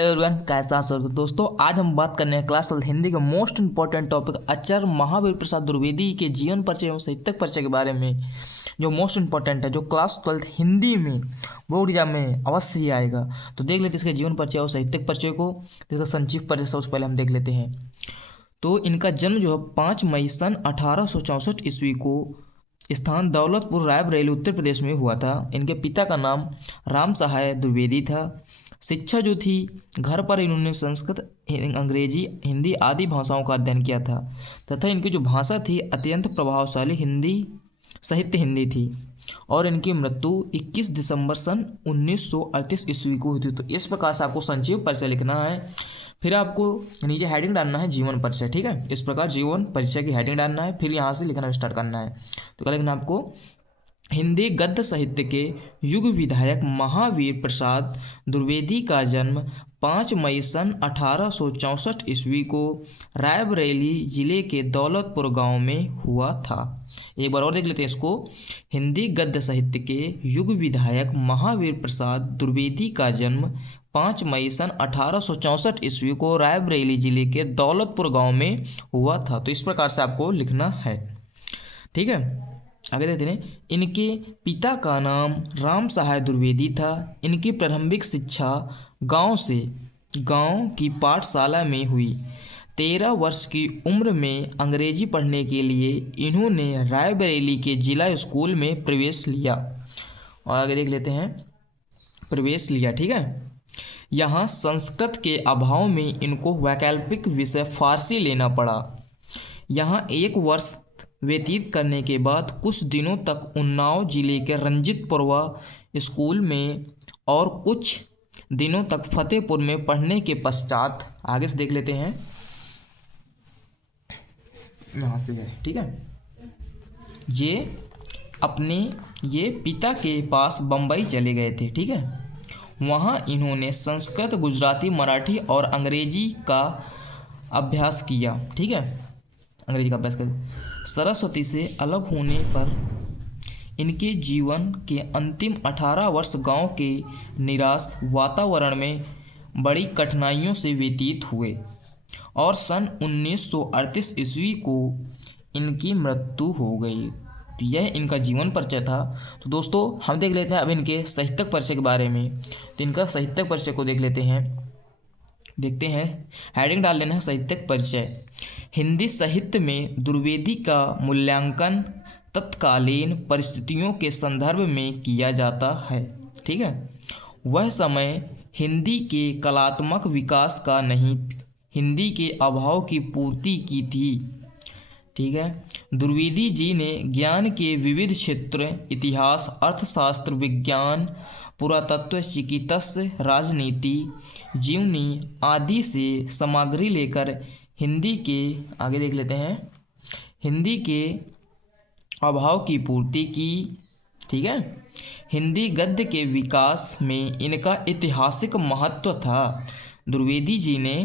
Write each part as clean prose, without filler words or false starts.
Everyone, कैसा स्वागत है दोस्तों। आज हम बात करने हैं क्लास 12 हिंदी के मोस्ट इंपॉर्टेंट टॉपिक आचार्य महावीर प्रसाद द्विवेदी के जीवन परिचय एवं साहित्यिक परिचय के बारे में, जो मोस्ट इंपॉर्टेंट है, जो क्लास 12 हिंदी में बोर्ड एग्जाम में अवश्य ही आएगा। तो देख लेते हैं इसके जीवन परिचय और साहित्यिक परिचय को। इसका संक्षिप्त परिचय सबसे पहले हम देख लेते हैं। तो इनका जन्म जो है 5 मई सन 1864 ईस्वी को स्थान दौलतपुर रायबरेली उत्तर प्रदेश में हुआ था। इनके पिता का नाम राम सहाय द्विवेदी था। शिक्षा जो थी, घर पर इन्होंने संस्कृत, अंग्रेजी, हिंदी आदि भाषाओं का अध्ययन किया था तथा इनकी जो भाषा थी अत्यंत प्रभावशाली साहित्य हिंदी थी। और इनकी मृत्यु 21 दिसंबर सन 1938 ईस्वी को हुई थी। तो इस प्रकार से आपको संक्षिप्त परिचय लिखना है, फिर आपको नीचे हेडिंग डालना है जीवन परिचय। ठीक है, इस प्रकार जीवन परिचय की हेडिंग डालना है, फिर यहाँ से लिखना स्टार्ट करना है। तो क्या लिखना है आपको? हिंदी गद्य साहित्य के युग विधायक महावीर प्रसाद द्विवेदी का जन्म 5 मई सन 1864 ईस्वी को रायबरेली जिले के दौलतपुर गांव में हुआ था। एक बार और देख लेते हैं इसको। हिंदी गद्य साहित्य के युग विधायक महावीर प्रसाद द्विवेदी का जन्म 5 मई सन 1864 ईस्वी को रायबरेली जिले के दौलतपुर गांव में हुआ था। तो इस प्रकार से आपको लिखना है। ठीक है, आगे देखते हैं। इनके पिता का नाम राम सहाय द्विवेदी था। इनकी प्रारंभिक शिक्षा गांव की पाठशाला में हुई। 13 वर्ष की उम्र में अंग्रेजी पढ़ने के लिए इन्होंने रायबरेली के जिला स्कूल में प्रवेश लिया। और आगे देख लेते हैं, प्रवेश लिया। ठीक है, यहाँ संस्कृत के अभाव में इनको वैकल्पिक विषय फारसी लेना पड़ा। यहाँ 1 वर्ष व्यतीत करने के बाद कुछ दिनों तक उन्नाव जिले के रंजीतपुरवा स्कूल में और कुछ दिनों तक फतेहपुर में पढ़ने के पश्चात आगे से देख लेते हैं, यहाँ से है। ठीक है, ये पिता के पास बम्बई चले गए थे। ठीक है, वहाँ इन्होंने संस्कृत, गुजराती, मराठी और अंग्रेजी का अभ्यास किया। ठीक है, अंग्रेजी का अभ्यास किया। सरस्वती से अलग होने पर इनके जीवन के अंतिम 18 वर्ष गांव के निराश वातावरण में बड़ी कठिनाइयों से व्यतीत हुए और सन 1938 ईस्वी को इनकी मृत्यु हो गई। तो यह इनका जीवन परिचय था। तो दोस्तों हम देख लेते हैं अब इनके साहित्यिक परिचय के बारे में। तो इनका साहित्यिक परिचय को देख लेते हैं। देखते हैं, हेडिंग डाल लेना है साहित्यिक परिचय। हिंदी साहित्य में द्विवेदी का मूल्यांकन तत्कालीन परिस्थितियों के संदर्भ में किया जाता है। ठीक है, वह समय हिंदी के कलात्मक विकास का नहीं, हिंदी के अभाव की पूर्ति की थी। ठीक है, द्विवेदी जी ने ज्ञान के विविध क्षेत्र, इतिहास, अर्थशास्त्र, विज्ञान, पुरातत्व, चिकित्सा, राजनीति, जीवनी आदि से सामग्री लेकर हिंदी के, आगे देख लेते हैं, हिंदी के अभाव की पूर्ति की। ठीक है, हिंदी गद्य के विकास में इनका ऐतिहासिक महत्व था। द्विवेदी जी ने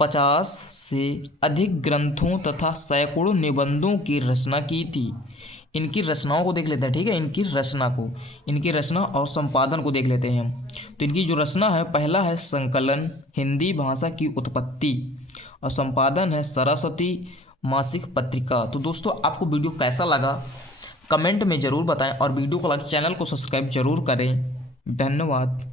50 से अधिक ग्रंथों तथा सैकड़ों निबंधों की रचना की थी। इनकी रचनाओं को देख लेते हैं। ठीक है, इनकी रचना और संपादन को देख लेते हैं। तो इनकी जो रचना है, पहला है संकलन, हिंदी भाषा की उत्पत्ति, और संपादन है सरस्वती मासिक पत्रिका। तो दोस्तों आपको वीडियो कैसा लगा कमेंट में ज़रूर बताएं और वीडियो को लाइक, चैनल को सब्सक्राइब जरूर करें। धन्यवाद।